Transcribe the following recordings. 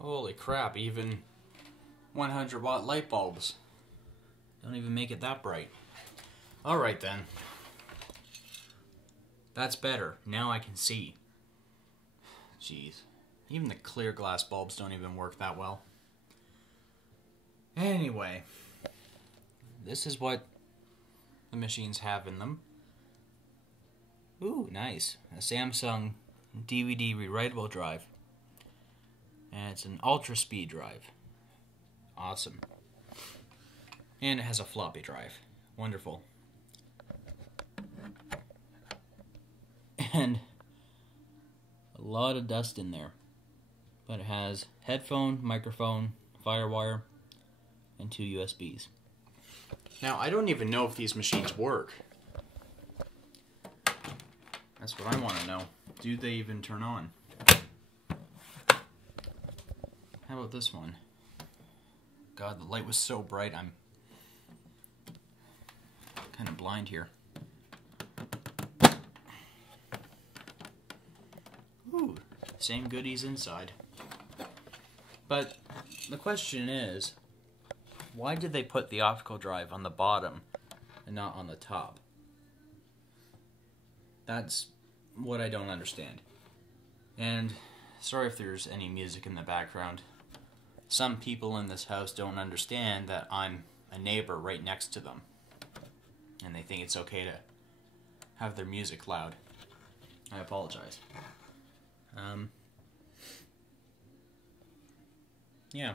Holy crap, even 100 watt light bulbs don't even make it that bright. Alright then. That's better. Now I can see. Jeez. Even the clear glass bulbs don't even work that well. Anyway. This is what the machines have in them. Ooh, nice. A Samsung DVD rewritable drive. And it's an ultra speed drive. Awesome. And it has a floppy drive. Wonderful. And a lot of dust in there. But it has headphone, microphone, firewire, and 2 USBs. Now, I don't even know if these machines work. That's what I want to know. Do they even turn on? How about this one? God, the light was so bright, I'm kind of blind here. Ooh, same goodies inside. But the question is, why did they put the optical drive on the bottom and not on the top? That's what I don't understand. And sorry if there's any music in the background. Some people in this house don't understand that I'm a neighbor right next to them. And they think it's okay to have their music loud. I apologize. Yeah.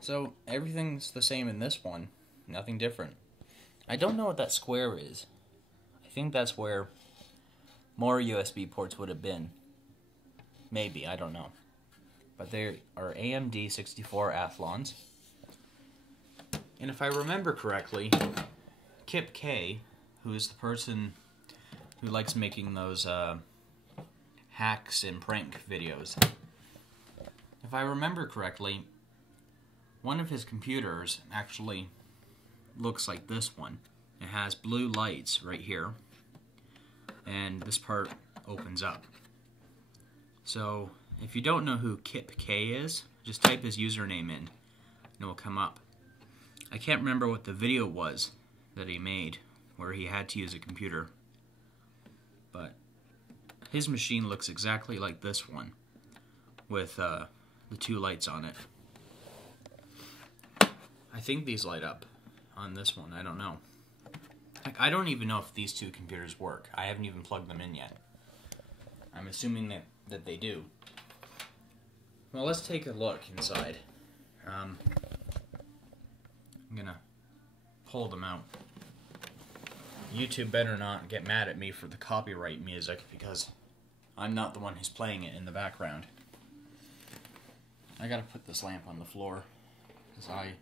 So, everything's the same in this one. Nothing different. I don't know what that square is. I think that's where more USB ports would have been. Maybe, I don't know. But they are AMD 64 Athlons. And if I remember correctly, Kip K, who is the person who likes making those hacks and prank videos, if I remember correctly, one of his computers actually looks like this one. It has blue lights right here, and this part opens up. So, if you don't know who Kip K is, just type his username in, and it will come up. I can't remember what the video was that he made, where he had to use a computer, but his machine looks exactly like this one, with the 2 lights on it. I think these light up on this one, I don't know. I don't even know if these 2 computers work. I haven't even plugged them in yet. I'm assuming that they do. Well, let's take a look inside. I'm gonna pull them out. YouTube better not get mad at me for the copyright music, because I'm not the one who's playing it in the background. I gotta put this lamp on the floor, because I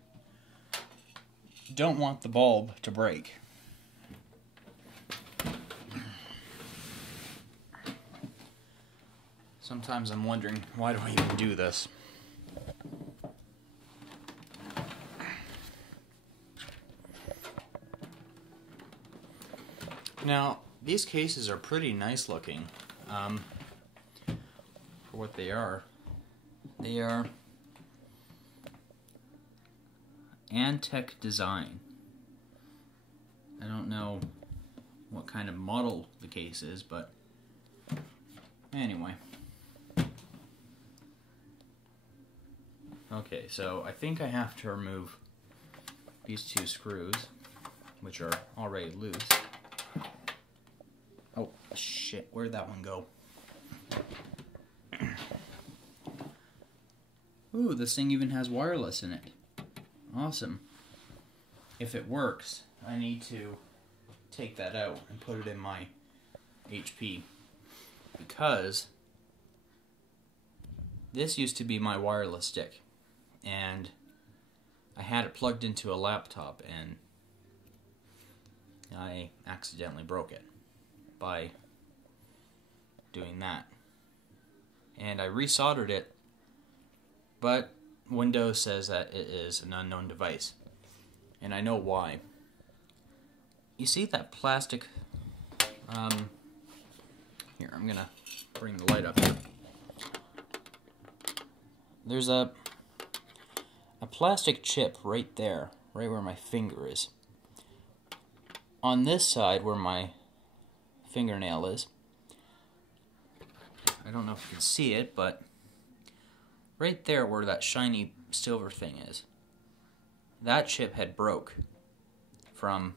don't want the bulb to break. Sometimes I'm wondering, why do I even do this? Now, these cases are pretty nice looking, for what they are. They are Antec design. I don't know what kind of model the case is, but anyway. Okay, so I think I have to remove these 2 screws, which are already loose. Oh, shit, where'd that one go? Ooh, this thing even has wireless in it. Awesome. If it works, I need to take that out and put it in my HP, because this used to be my wireless stick, and I had it plugged into a laptop, and I accidentally broke it by doing that. And I resoldered it, but Windows says that it is an unknown device, and I know why. You see that plastic, here, I'm gonna bring the light up here. there's a plastic chip right there, right where my finger is. On this side where my fingernail is, I don't know if you can see it, but right there where that shiny silver thing is, that chip had broke from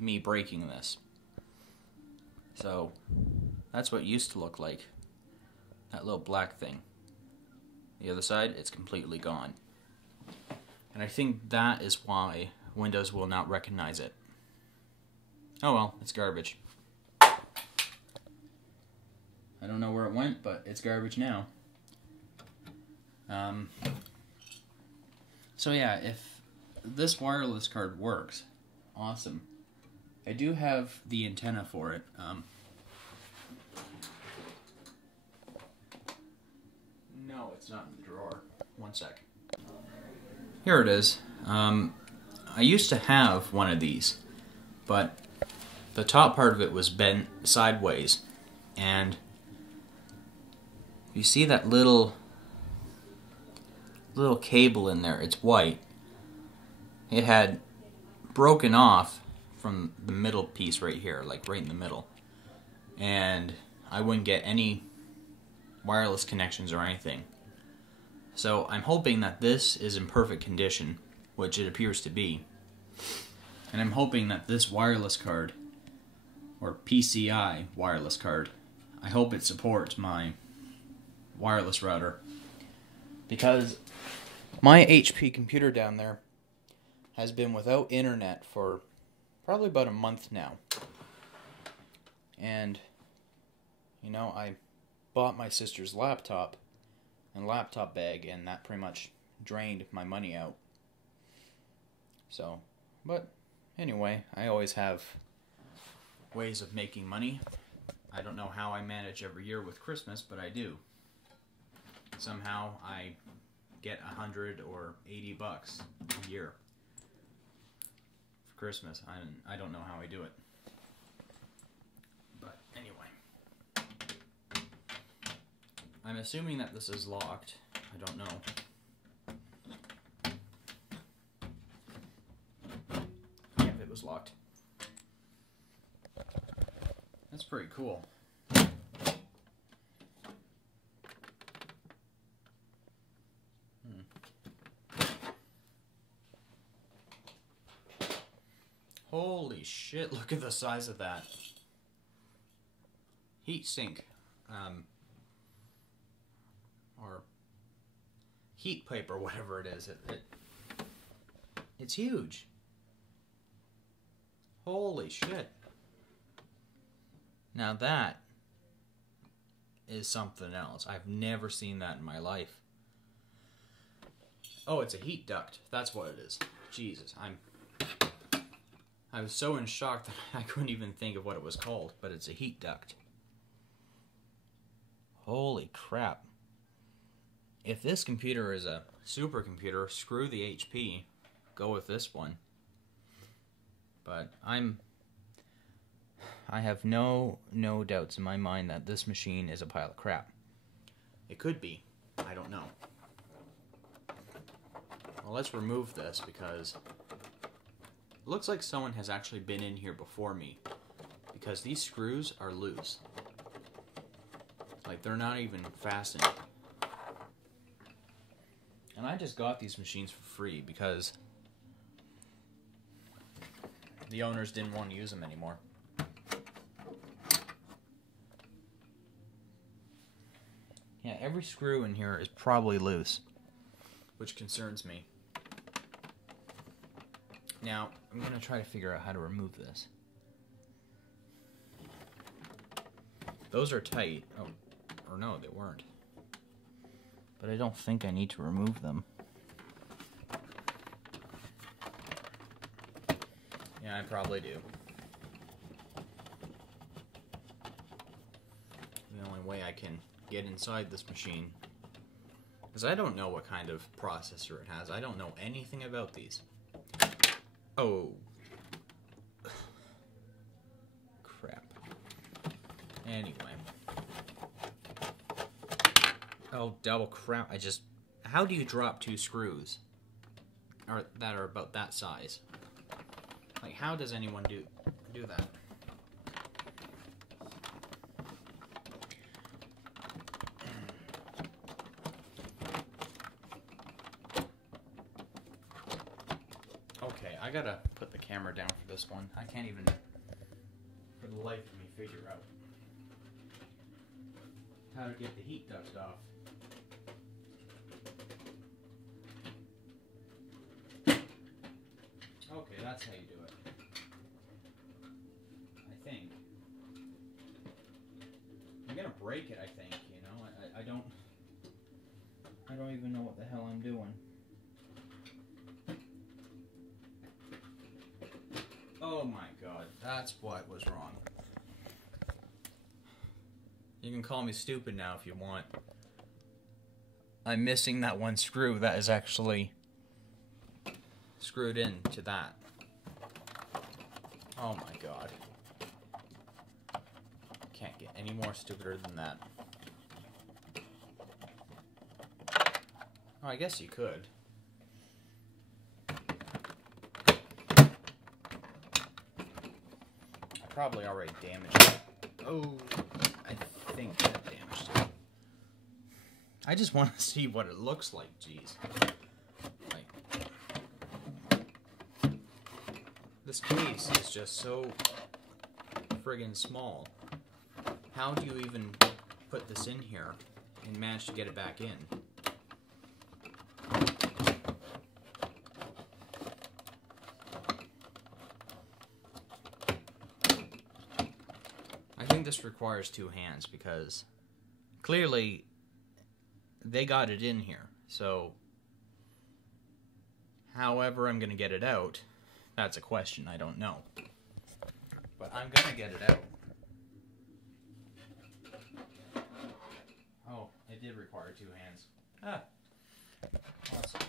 me breaking this. So that's what it used to look like, that little black thing. The other side, it's completely gone. And I think that is why Windows will not recognize it. Oh well, it's garbage. I don't know where it went, but it's garbage now. So yeah, if this wireless card works, awesome. I do have the antenna for it. No, it's not in the drawer. One sec. Here it is. I used to have one of these, but the top part of it was bent sideways, and you see that little cable in there. It's white. It had broken off from the middle piece right here, like right in the middle, and I wouldn't get any wireless connections or anything. So I'm hoping that this is in perfect condition, which it appears to be, and I'm hoping that this wireless card, or PCI wireless card, I hope it supports my wireless router, because my HP computer down there has been without internet for probably about a month now. And, you know, I bought my sister's laptop and laptop bag, and that pretty much drained my money out. So, but anyway, I always have ways of making money. I don't know how I manage every year with Christmas, but I do. Somehow I get $100 or $80 a year for Christmas. I don't know how I do it. But anyway, I'm assuming that this is locked. I don't know. Yeah, it was locked. That's pretty cool. Holy shit, look at the size of that. Heat sink. Or heat pipe or whatever it is. It's huge. Holy shit. Now that is something else. I've never seen that in my life. Oh, it's a heat duct. That's what it is. Jesus, I was so in shock that I couldn't even think of what it was called, but it's a heat duct. Holy crap. If this computer is a supercomputer, screw the HP. Go with this one. But I have no doubts in my mind that this machine is a pile of crap. It could be. I don't know. Well, let's remove this because it looks like someone has actually been in here before me, because these screws are loose. Like, they're not even fastened. And I just got these machines for free because the owners didn't want to use them anymore. Yeah, every screw in here is probably loose, which concerns me. Now, I'm going to try to figure out how to remove this. Those are tight. Oh, or no, they weren't. But I don't think I need to remove them. Yeah, I probably do. The only way I can get inside this machine, because I don't know what kind of processor it has. I don't know anything about these. Oh. Crap. Anyway. Oh, double crap. How do you drop 2 screws? Or that are about that size? Like, how does anyone do that? Okay, I gotta put the camera down for this one. I can't even, for the life of me, figure out how to get the heat duct off. Okay, that's how you do it. I think. I'm gonna break it, I think, you know? I don't even know what the hell I'm doing. Oh my god, that's what was wrong. You can call me stupid now if you want. I'm missing that one screw that is actually screwed into that. Oh my god. Can't get any more stupider than that. Oh, I guess you could. Probably already damaged it. Oh, I think that damaged it. I just want to see what it looks like, jeez. Like, this case is just so friggin' small. How do you even put this in here and manage to get it back in? I think this requires 2 hands because clearly they got it in here. So however I'm going to get it out, that's a question. I don't know. But I'm going to get it out. Oh, it did require 2 hands. Ah. Awesome.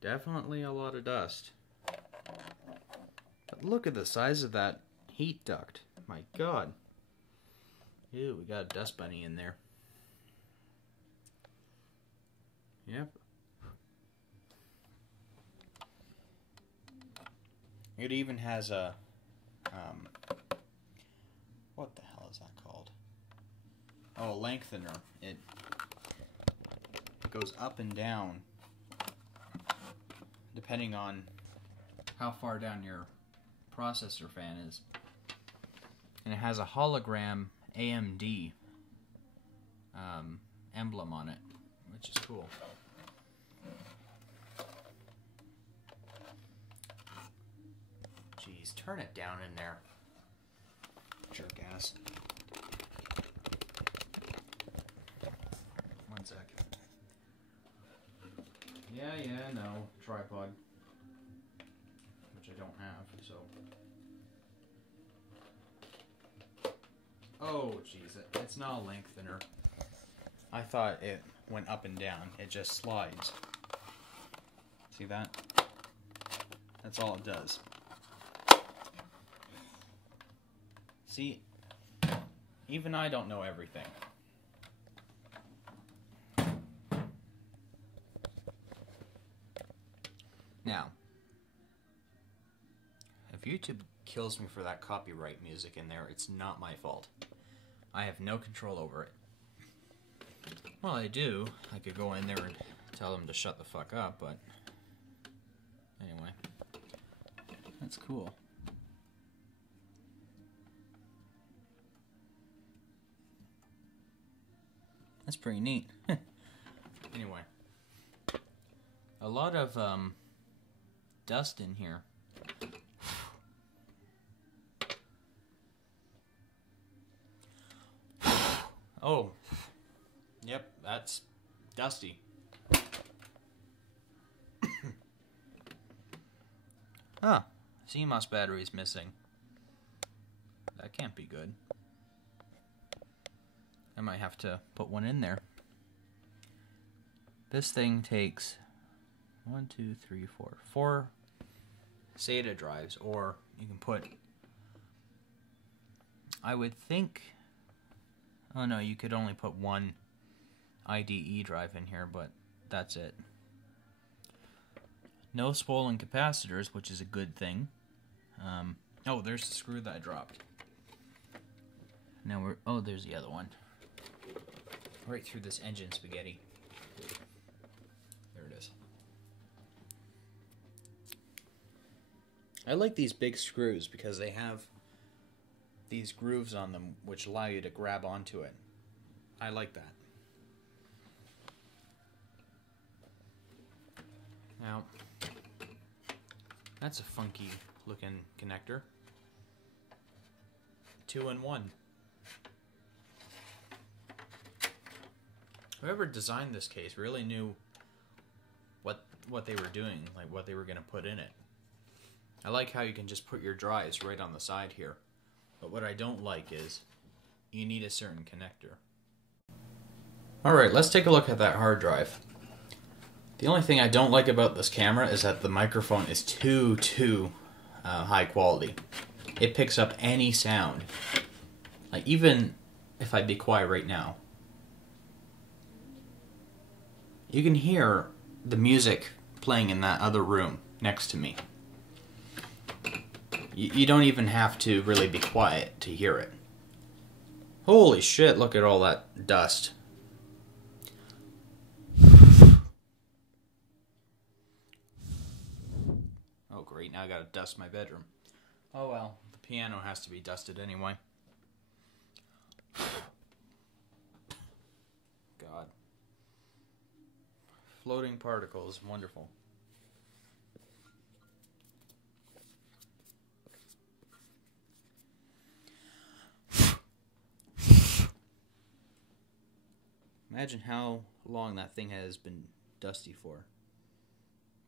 Definitely a lot of dust. But look at the size of that heat duct. My god. Ew, we got a dust bunny in there. Yep. It even has a, what the hell is that called? Oh, a lengthener. It goes up and down depending on how far down your processor fan is. And it has a hologram AMD emblem on it, which is cool. Jeez, turn it down in there. Jerk ass. One sec. Yeah, no. Tripod. Which I don't have, so. Oh, jeez. It's not a lengthener. I thought it went up and down. It just slides. See that? That's all it does. See, even I don't know everything. Now, if YouTube kills me for that copyright music in there, it's not my fault. I have no control over it. Well, I do. I could go in there and tell them to shut the fuck up, but anyway. That's cool. That's pretty neat. Anyway. A lot of dust in here. Oh. Yep, that's dusty. Ah, CMOS battery is missing. That can't be good. I might have to put one in there. This thing takes 4 SATA drives, or you can put I would think... Oh no, you could only put one IDE drive in here, but that's it. No swollen capacitors, which is a good thing. Oh, there's the screw that I dropped. Now we're... Oh, there's the other one. Right through this engine spaghetti. There it is. I like these big screws because they have these grooves on them which allow you to grab onto it. I like that. Now, that's a funky looking connector. 2-in-1. Whoever designed this case really knew what they were doing, like what they were going to put in it. I like how you can just put your drives right on the side here. But what I don't like is you need a certain connector. Alright, let's take a look at that hard drive. The only thing I don't like about this camera is that the microphone is too high quality. It picks up any sound. Like even if I be quiet right now, you can hear the music playing in that other room next to me. You don't even have to really be quiet to hear it. Holy shit, look at all that dust. Oh great, now I gotta dust my bedroom. Oh well, the piano has to be dusted anyway. God. Floating particles, wonderful. Imagine how long that thing has been dusty for.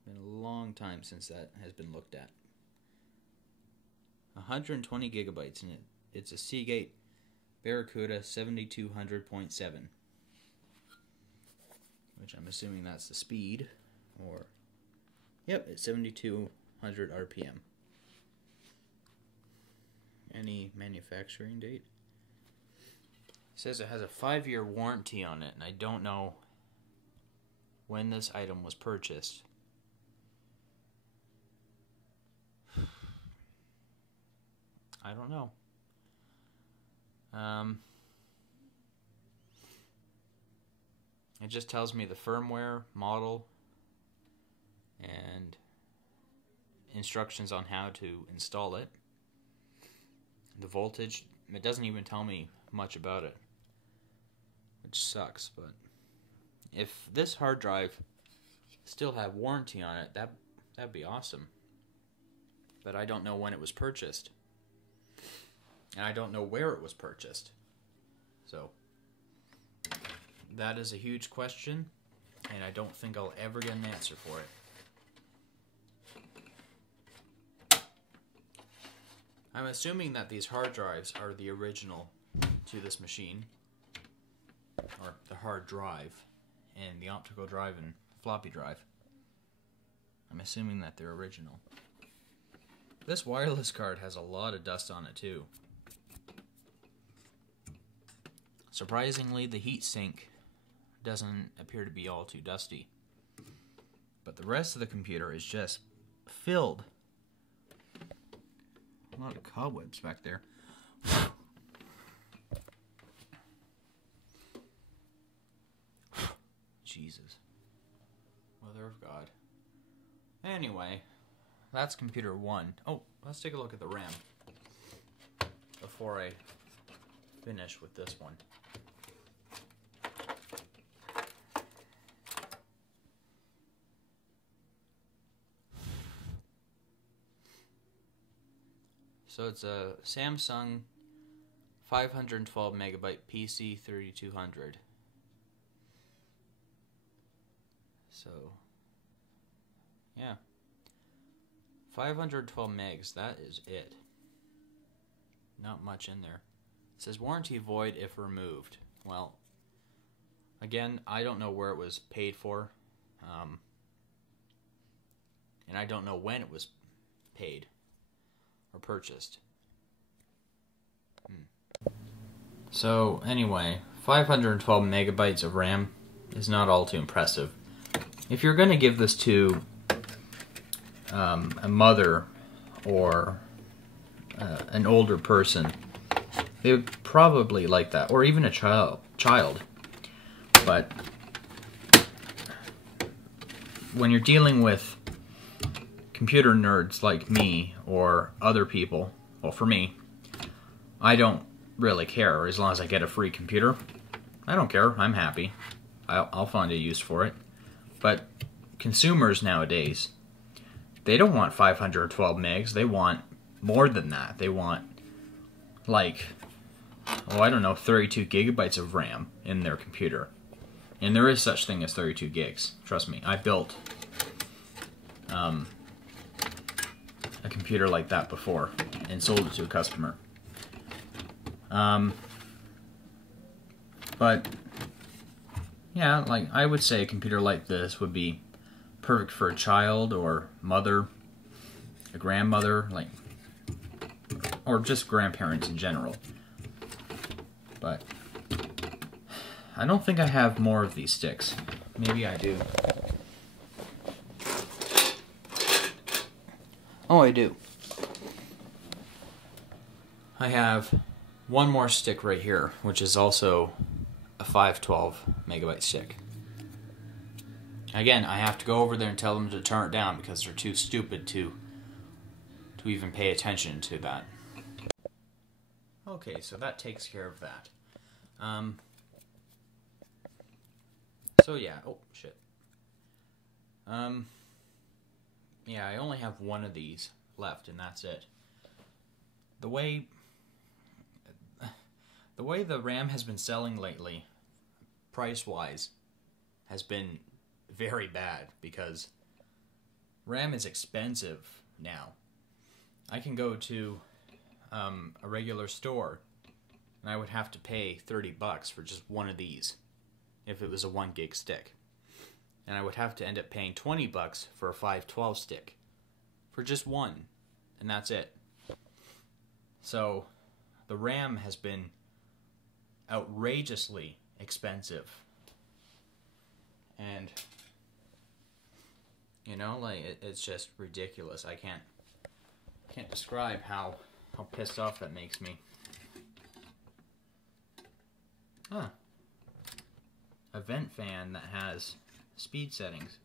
Been a long time since that has been looked at. 120 gigabytes in it. It's a Seagate Barracuda 7200.7, which I'm assuming that's the speed, or yep, it's 7200 RPM. Any manufacturing date? It says it has a 5-year warranty on it, and I don't know when this item was purchased. I don't know. It just tells me the firmware, model, and instructions on how to install it. The voltage, it doesn't even tell me much about it, which sucks, but if this hard drive still had warranty on it, that'd be awesome. But I don't know when it was purchased. And I don't know where it was purchased. So, that is a huge question, and I don't think I'll ever get an answer for it. I'm assuming that these hard drives are the original to this machine, or the hard drive, and the optical drive and floppy drive. I'm assuming that they're original. This wireless card has a lot of dust on it too. Surprisingly, the heatsink doesn't appear to be all too dusty. But the rest of the computer is just filled. A lot of cobwebs back there. Jesus. Mother of God. Anyway, that's computer 1. Oh, let's take a look at the RAM before I finish with this one. So it's a Samsung 512 megabyte PC 3200. So, yeah. 512 megs, that is it. Not much in there. It says warranty void if removed. Well, again, I don't know where it was paid for. And I don't know when it was paid or purchased. So anyway, 512 megabytes of RAM is not all too impressive. If you're going to give this to a mother or an older person, they would probably like that, or even a child. But when you're dealing with computer nerds like me or other people, well, for me, I don't really care as long as I get a free computer. I don't care. I'm happy. I'll find a use for it. But consumers nowadays, they don't want 512 megs. They want more than that. They want, like, oh, I don't know, 32 gigabytes of RAM in their computer. And there is such thing as 32 gigs. Trust me, I built a computer like that before and sold it to a customer. But yeah, like, I would say a computer like this would be perfect for a child or mother, a grandmother, like, or just grandparents in general. But I don't think I have more of these sticks. Maybe I do. Oh, I do. I have one more stick right here, which is also a 512 megabyte stick. Again, I have to go over there and tell them to turn it down because they're too stupid to even pay attention to that. Okay, so that takes care of that. So yeah, oh shit. Yeah, I only have one of these left, and that's it. The way the RAM has been selling lately, price-wise, has been very bad because RAM is expensive now. I can go to a regular store and I would have to pay $30 for just one of these if it was a 1 gig stick. And I would have to end up paying $20 for a 512 stick for just one, and that's it. So the RAM has been outrageously expensive. And you know, like, it's just ridiculous. I can't describe how pissed off that makes me. Huh. A vent fan that has speed settings.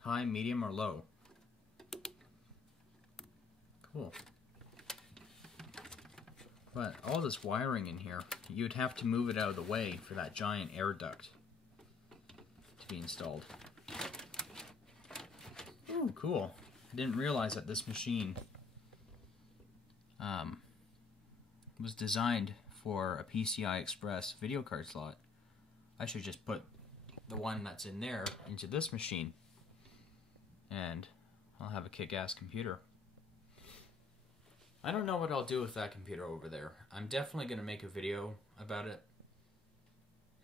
High, medium, or low. Cool. But all this wiring in here, you'd have to move it out of the way for that giant air duct to be installed. Oh, cool. I didn't realize that this machine was designed for a PCI Express video card slot. I should just put the one that's in there into this machine, and I'll have a kick-ass computer. I don't know what I'll do with that computer over there. I'm definitely going to make a video about it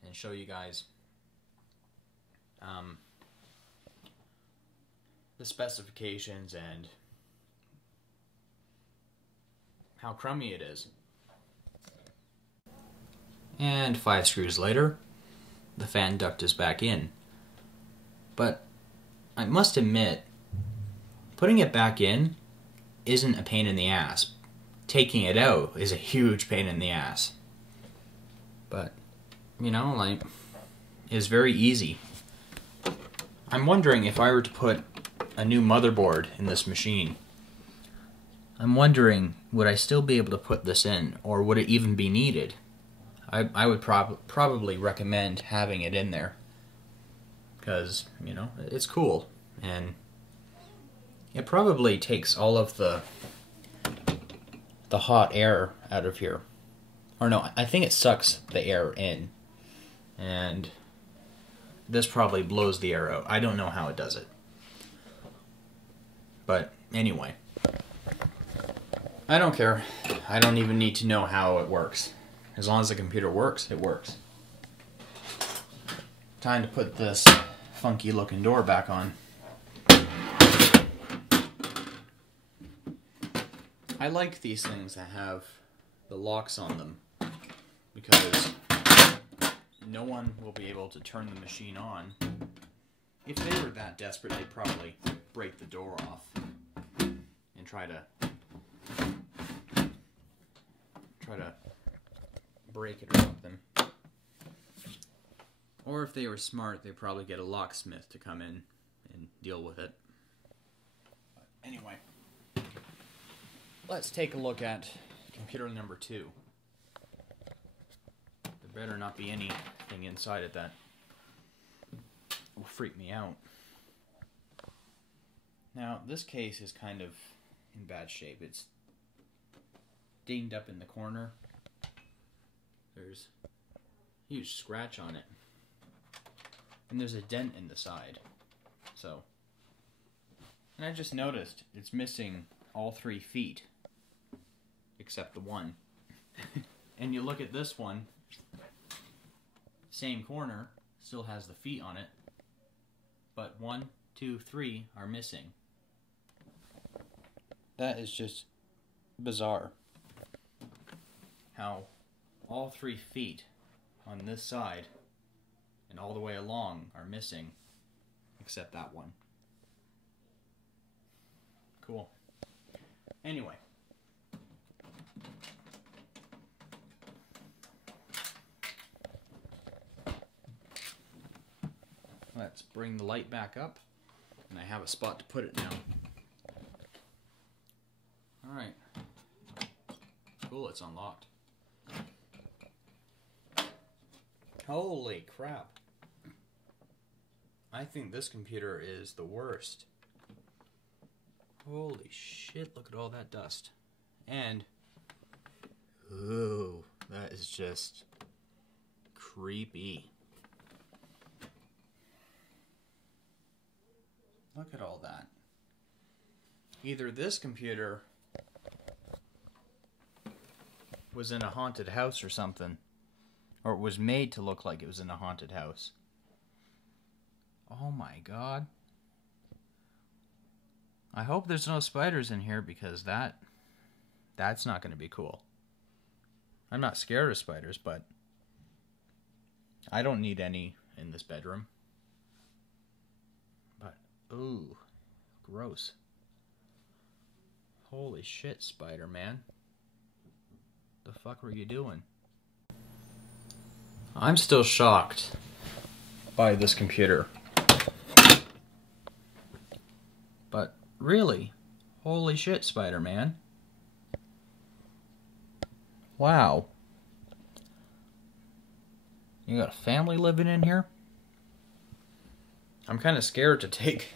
and show you guys the specifications and how crummy it is. And 5 screws later, the fan duct is back in. But I must admit, putting it back in isn't a pain in the ass. Taking it out is a huge pain in the ass. But, you know, like, it's very easy. I'm wondering if I were to put a new motherboard in this machine, I'm wondering, would I still be able to put this in, or would it even be needed? I would probably recommend having it in there, because, you know, it's cool, and it probably takes all of the hot air out of here. Or no, I think it sucks the air in, and this probably blows the air out. I don't know how it does it. But anyway, I don't care. I don't even need to know how it works. As long as the computer works, it works. Time to put this funky looking door back on. I like these things that have the locks on them, because no one will be able to turn the machine on. If they were that desperate, they'd probably break the door off and try to break it or something. Or if they were smart, they'd probably get a locksmith to come in and deal with it. But anyway, let's take a look at computer number 2. There better not be anything inside it that will freak me out. Now, this case is kind of in bad shape. It's dinged up in the corner. There's a huge scratch on it. And there's a dent in the side. So, and I just noticed it's missing all 3 feet, except the one. And you look at this one, same corner, still has the feet on it, but 1, 2, 3 are missing. That is just bizarre. How all 3 feet on this side and all the way along are missing, except that one. Cool. Anyway. Let's bring the light back up, and I have a spot to put it now. Alright. Cool, it's unlocked. Holy crap. I think this computer is the worst. Holy shit, look at all that dust. And, ooh, that is just creepy. Look at all that. Either this computer was in a haunted house or something, or it was made to look like it was in a haunted house. Oh my god. I hope there's no spiders in here, because that's not going to be cool. I'm not scared of spiders, but I don't need any in this bedroom. But, ooh, gross. Holy shit, Spider-Man. The fuck were you doing? I'm still shocked by this computer. But really, holy shit, Spider-Man. Wow. You got a family living in here? I'm kind of scared to take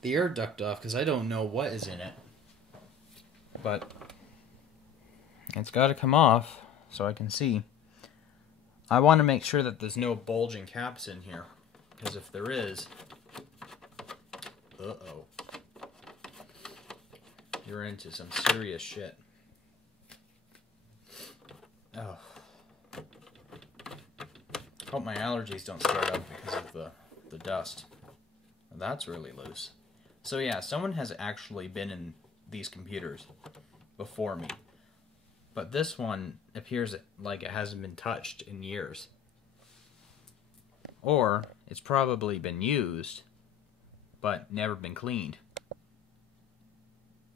the air duct off because I don't know what is in it. But it's got to come off so I can see. I want to make sure that there's no bulging caps in here, because if there is, uh-oh, you're into some serious shit. Oh. Hope my allergies don't start up because of the dust. That's really loose. So yeah, someone has actually been in these computers before me. But this one appears like it hasn't been touched in years. Or it's probably been used, but never been cleaned.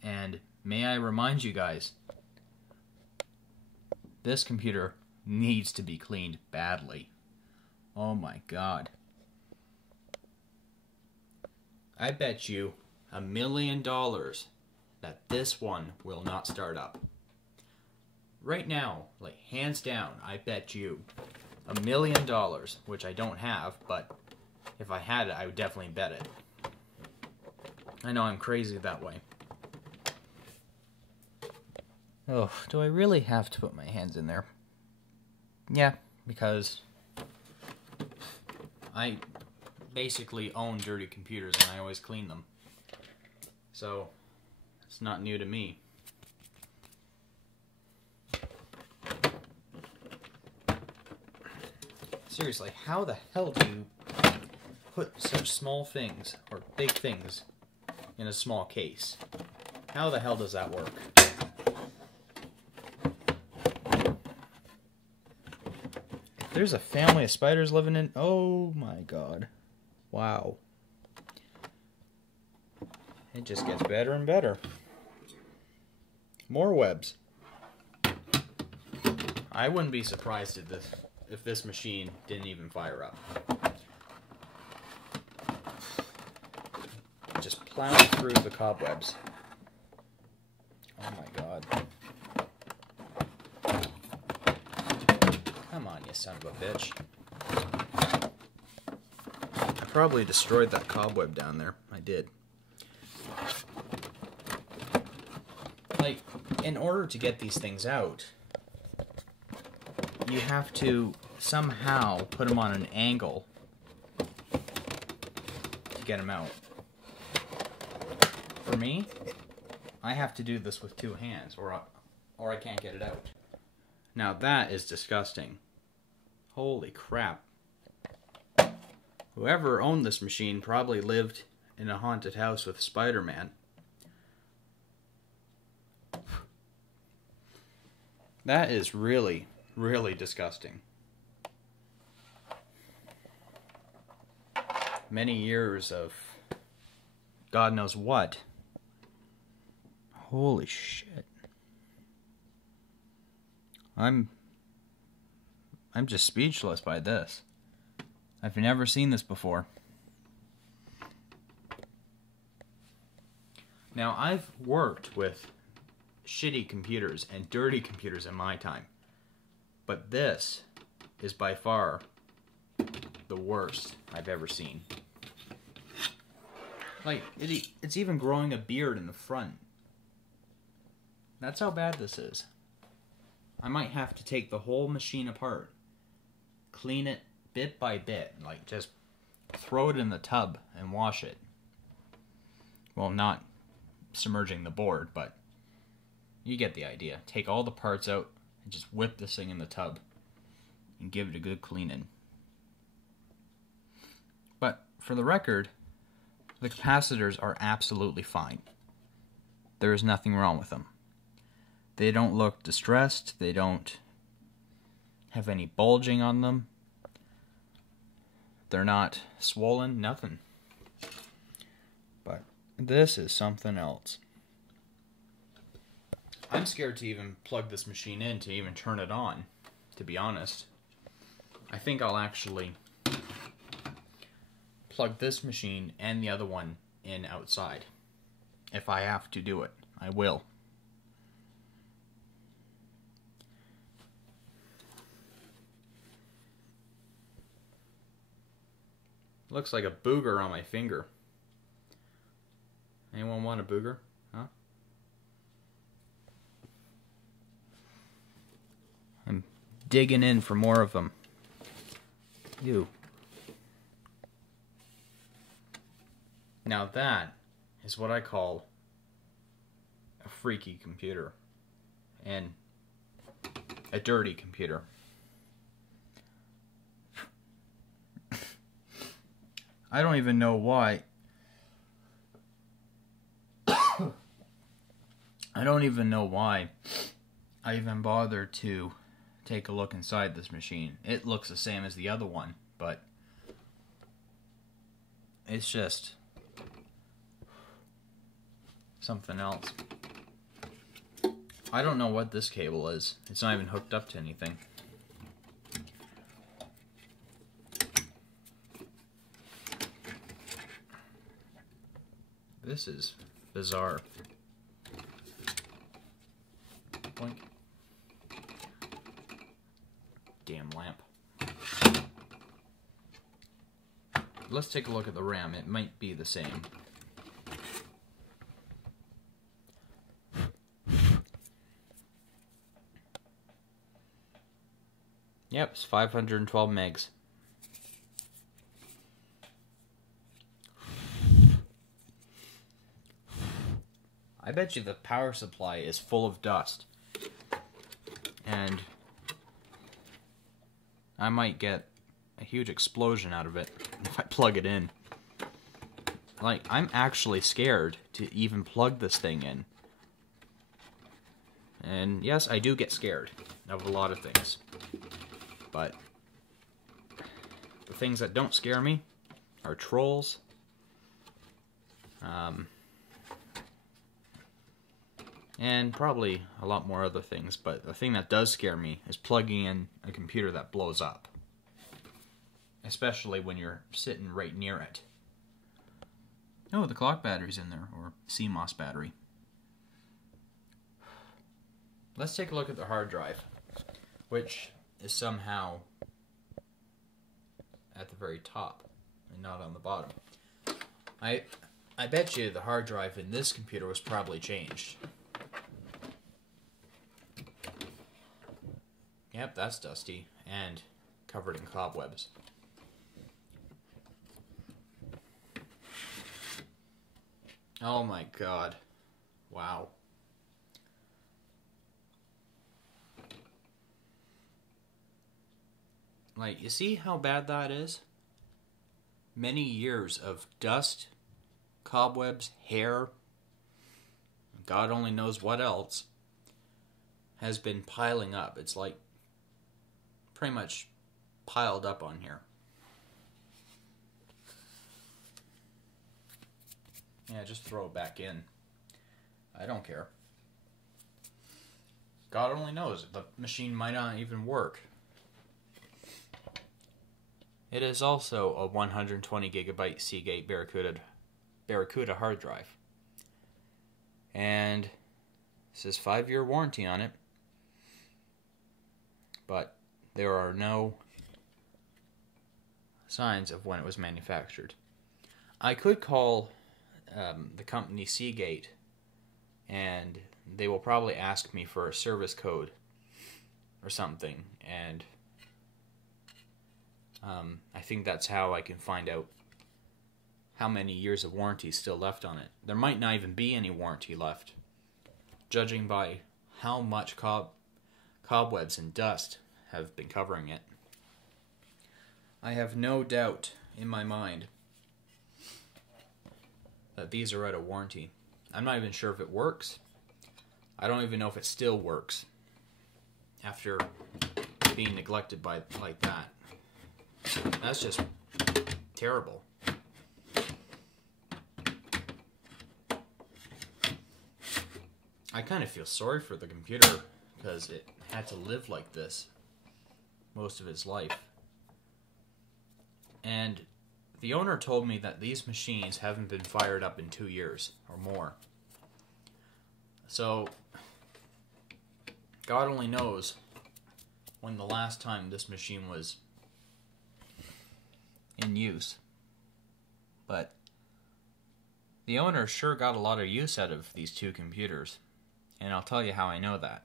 And may I remind you guys, this computer needs to be cleaned badly. Oh my god. I bet you $1 million that this one will not start up. Right now, like hands down, I bet you $1 million, which I don't have, but if I had it, I would definitely bet it. I know I'm crazy that way. Oh, do I really have to put my hands in there? Yeah, because I basically own dirty computers and I always clean them. So, it's not new to me. Seriously, how the hell do you put such small things, or big things, in a small case? How the hell does that work? There's a family of spiders living in... Oh my god. Wow. It just gets better and better. More webs. I wouldn't be surprised if this machine didn't even fire up. Just plowing through the cobwebs. Oh my god. Come on, you son of a bitch. I probably destroyed that cobweb down there. I did. Like, in order to get these things out, you have to somehow put them on an angle to get them out. For me, I have to do this with two hands, or I can't get it out. Now that is disgusting. Holy crap. Whoever owned this machine probably lived in a haunted house with Spider-Man. That is really, really disgusting. Many years of God knows what. Holy shit. I'm just speechless by this. I've never seen this before. Now, I've worked with shitty computers and dirty computers in my time, but this is by far the worst I've ever seen. Like, it's even growing a beard in the front. That's how bad this is. I might have to take the whole machine apart, clean it bit by bit, like just throw it in the tub and wash it. Well, not submerging the board, but you get the idea. Take all the parts out and just whip this thing in the tub and give it a good cleaning. But for the record, the capacitors are absolutely fine. There is nothing wrong with them. They don't look distressed. They don't have any bulging on them. They're not swollen, nothing. But this is something else. I'm scared to even plug this machine in to even turn it on, to be honest. I think I'll actually plug this machine and the other one in outside. If I have to do it, I will. Looks like a booger on my finger. Anyone want a booger? Huh? I'm digging in for more of them. Ew. Now that is what I call a freaky computer. And a dirty computer. I don't even know why. I don't even know why I even bothered to take a look inside this machine. It looks the same as the other one, but it's just something else. I don't know what this cable is. It's not even hooked up to anything. This is bizarre. Blink. Damn lamp. Let's take a look at the RAM. It might be the same. Yep, it's 512 megs. I bet you the power supply is full of dust. And I might get a huge explosion out of it if I plug it in. Like, I'm actually scared to even plug this thing in. And yes, I do get scared of a lot of things. But The things that don't scare me are trolls. And probably a lot more other things, but the thing that does scare me is plugging in a computer that blows up. Especially when you're sitting right near it. Oh, the clock battery's in there, or CMOS battery. Let's take a look at the hard drive, which is somehow at the very top and not on the bottom. I bet you the hard drive in this computer was probably changed. Yep, that's dusty and covered in cobwebs. Oh my god. Wow. Like, you see how bad that is? Many years of dust, cobwebs, hair, God only knows what else, has been piling up. It's like pretty much piled up on here. Yeah, just throw it back in. I don't care. God only knows. The machine might not even work. It is also a 120 gigabyte Seagate Barracuda hard drive. And it says 5-year warranty on it. But there are no signs of when it was manufactured. I could call the company Seagate, and they will probably ask me for a service code or something, and I think that's how I can find out how many years of warranty is still left on it. There might not even be any warranty left, judging by how much cobwebs and dust have been covering it. I have no doubt in my mind that these are out of warranty. I'm not even sure if it works. I don't even know if it still works after being neglected by like that. That's just terrible. I kind of feel sorry for the computer because it had to live like this most of its life. And the owner told me that these machines haven't been fired up in 2 years or more. So, God only knows when the last time this machine was in use. But the owner sure got a lot of use out of these 2 computers. And I'll tell you how I know that.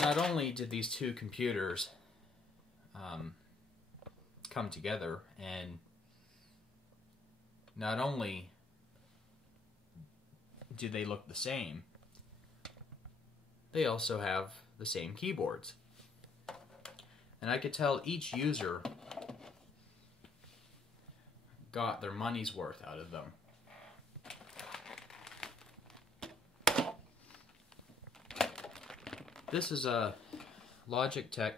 Not only did these 2 computers come together, and not only do they look the same, they also have the same keyboards. And I could tell each user got their money's worth out of them. This is a Logitech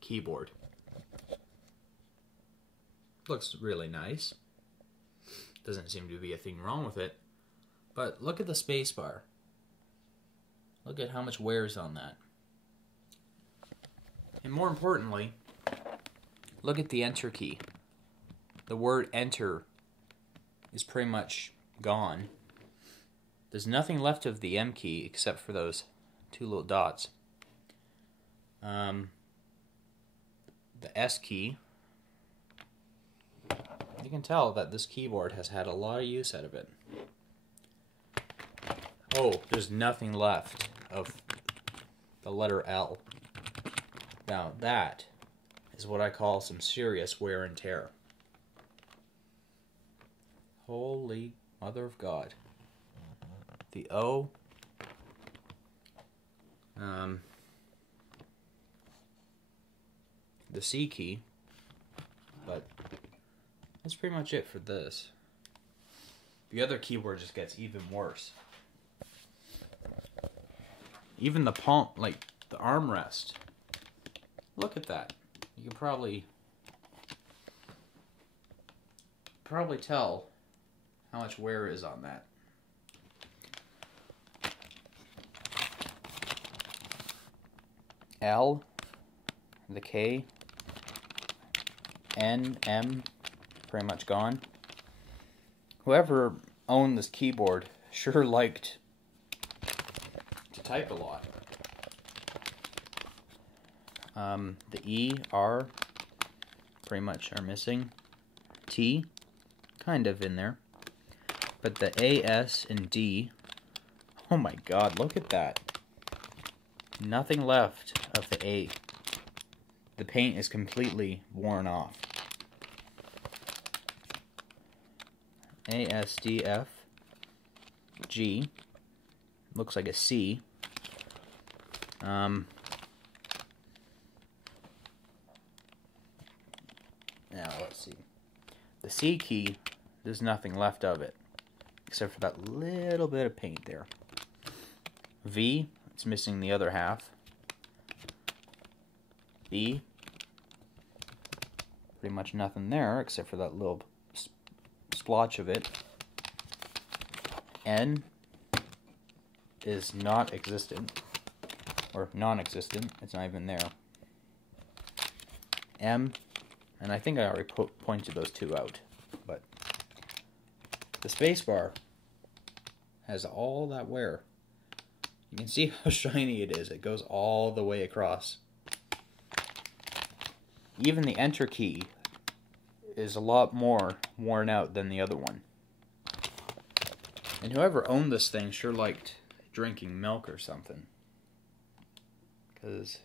keyboard. Looks really nice. Doesn't seem to be a thing wrong with it. But look at the space bar. Look at how much wear is on that. And more importantly, look at the enter key. The word enter is pretty much gone. There's nothing left of the M key except for those 2 little dots. The S key. You can tell that this keyboard has had a lot of use out of it. Oh, there's nothing left of the letter L. Now that is what I call some serious wear and tear. Holy mother of God. The O. The C key. But that's pretty much it for this. The other keyboard just gets even worse. Even the palm, like the armrest. Look at that. you can probably tell how much wear is on that. L, the K, N, M, pretty much gone. Whoever owned this keyboard sure liked to type a lot. The E, R, pretty much are missing. T, kind of in there. But the A, S, and D, oh my god, look at that. Nothing left of the A. The paint is completely worn off. A, S, D, F, G, looks like a C. Now, let's see. The C key, there's nothing left of it, except for that little bit of paint there. V, it's missing the other half. B, pretty much nothing there, except for that little splotch of it. N is not existent, or non-existent, it's not even there. M, and I think I already pointed those two out, but the spacebar has all that wear. You can see how shiny it is. It goes all the way across. Even the enter key is a lot more worn out than the other one. And whoever owned this thing sure liked drinking milk or something, because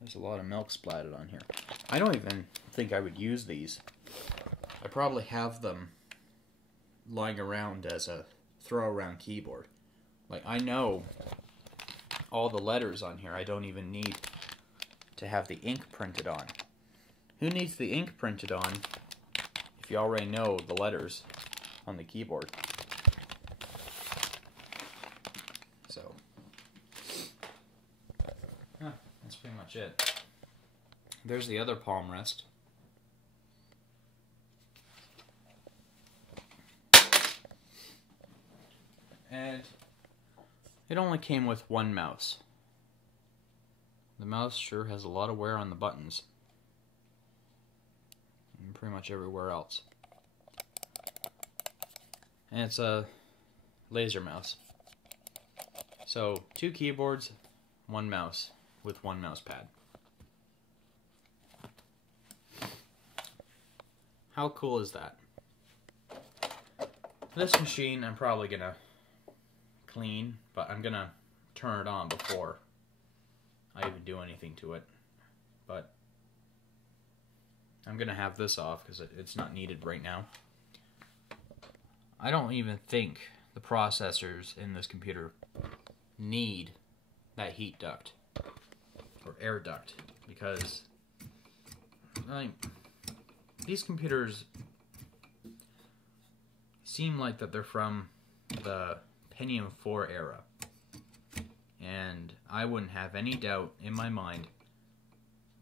there's a lot of milk splattered on here. I don't even think I would use these. I probably have them lying around as a throw-around keyboard. Like, I know all the letters on here. I don't even need to have the ink printed on. Who needs the ink printed on if you already know the letters on the keyboard? So, that's pretty much it. There's the other palm rest. And it only came with one mouse. The mouse sure has a lot of wear on the buttons. And pretty much everywhere else. And it's a laser mouse. So, 2 keyboards, 1 mouse, with 1 mouse pad. How cool is that? This machine I'm probably gonna clean, but I'm gonna turn it on before I even do anything to it. But I'm gonna have this off because it's not needed right now. I don't even think the processors in this computer need that heat duct or air duct, because these computers seem like that they're from the Pentium 4 era, and I wouldn't have any doubt in my mind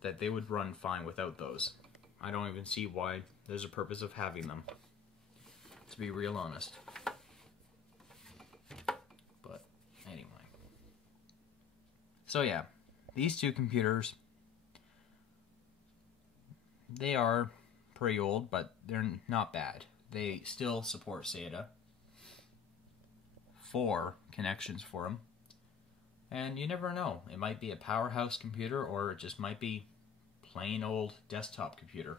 that they would run fine without those. I don't even see why there's a purpose of having them, to be real honest. But anyway. So yeah, these 2 computers, they are pretty old, but they're not bad. They still support SATA. 4 connections for them. And you never know. It might be a powerhouse computer, or it just might be plain old desktop computer.